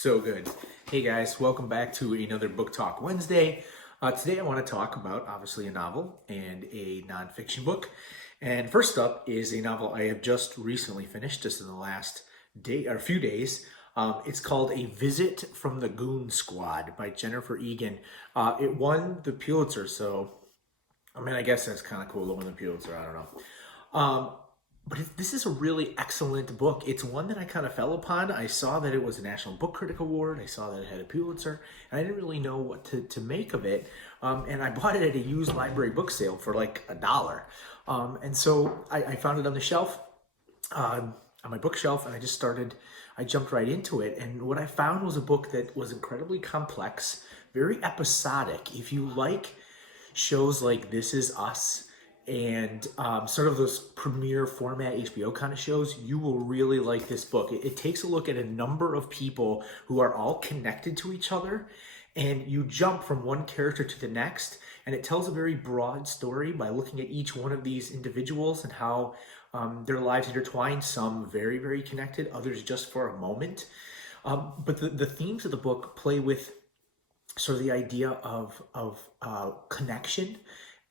So good. Hey guys, welcome back to another Book Talk Wednesday. Today I want to talk about obviously a novel and a nonfiction book. And first up is a novel I have just recently finished, just in the last day or few days. It's called A Visit from the Goon Squad by Jennifer Eagan. It won the Pulitzer, so I mean, I guess that's kind of cool to win the Pulitzer. I don't know. But this is a really excellent book. It's one that I kind of fell upon. I saw that it was a National Book Critic Award. I saw that it had a Pulitzer, and I didn't really know what to make of it. And I bought it at a used library book sale for like $1. And so I found it on the shelf, on my bookshelf, and I jumped right into it. And what I found was a book that was incredibly complex, very episodic. If you like shows like This Is Us, and sort of those premiere format HBO kind of shows, you will really like this book. It takes a look at a number of people who are all connected to each other, and you jump from one character to the next, and it tells a very broad story by looking at each one of these individuals and how their lives intertwine, some very, very connected, others just for a moment. But the themes of the book play with sort of the idea of connection,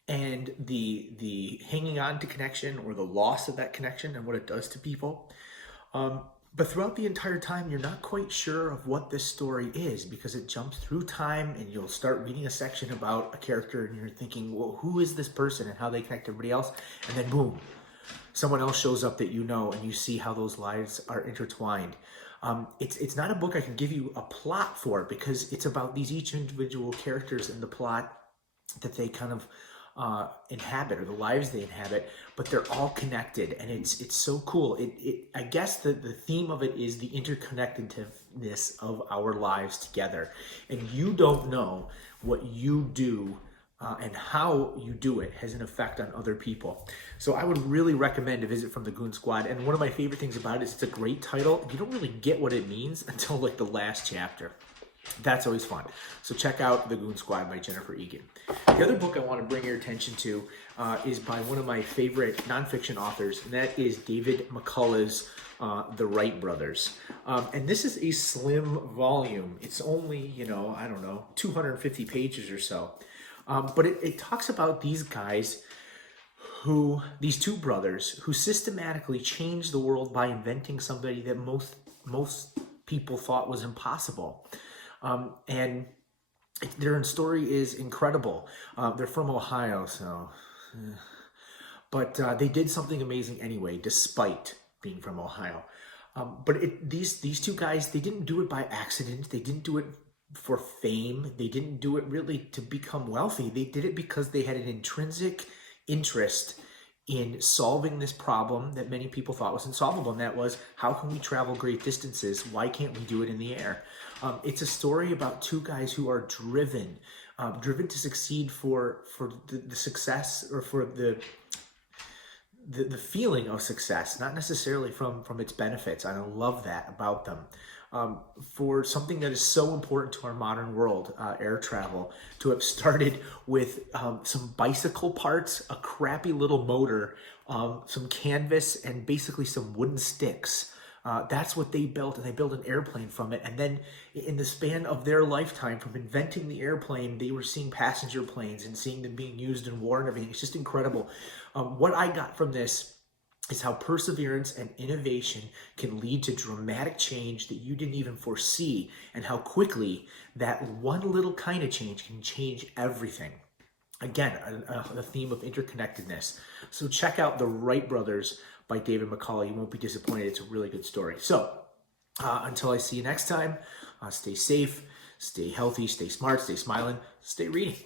and the hanging on to connection or the loss of that connection and what it does to people. But throughout the entire time, you're not quite sure of what this story is because it jumps through time, and you'll start reading a section about a character and you're thinking, well, who is this person and how they connect to everybody else? And then boom, someone else shows up that you know, and you see how those lives are intertwined. It's not a book I can give you a plot for, because it's about each individual characters and the plot that they kind of inhabit, or the lives they inhabit, but they're all connected, and it's so cool. I guess the theme of it is the interconnectedness of our lives together, and you don't know what you do and how you do it has an effect on other people. So I would really recommend A Visit from the Goon Squad. And one of my favorite things about it is it's a great title. You don't really get what it means until like the last chapter. That's always fun. So check out The Goon Squad by Jennifer Eagan. The other book I want to bring your attention to is by one of my favorite nonfiction authors, and that is David McCullough's The Wright brothers. And this is a slim volume. It's only, 250 pages or so. But it talks about these guys these two brothers who systematically changed the world by inventing somebody that most people thought was impossible. And their story is incredible. They're from Ohio, but they did something amazing anyway, despite being from Ohio. But these two guys, they didn't do it by accident. They didn't do it for fame. They didn't do it really to become wealthy. They did it because they had an intrinsic interest in solving this problem that many people thought was insolvable, and that was, how can we travel great distances? Why can't we do it in the air? It's a story about two guys who are driven to succeed for the success, or for the feeling of success, not necessarily from its benefits. I love that about them. For something that is so important to our modern world, air travel, to have started with some bicycle parts, a crappy little motor, some canvas, and basically some wooden sticks. That's what they built, and they built an airplane from it. And then in the span of their lifetime, from inventing the airplane, they were seeing passenger planes and seeing them being used in war and everything. It's just incredible. What I got from this is how perseverance and innovation can lead to dramatic change that you didn't even foresee, and how quickly that one little kind of change can change everything. Again, the theme of interconnectedness. So check out The Wright Brothers by David McCullough. You won't be disappointed. It's a really good story. So until I see you next time, stay safe, stay healthy, stay smart, stay smiling, stay reading.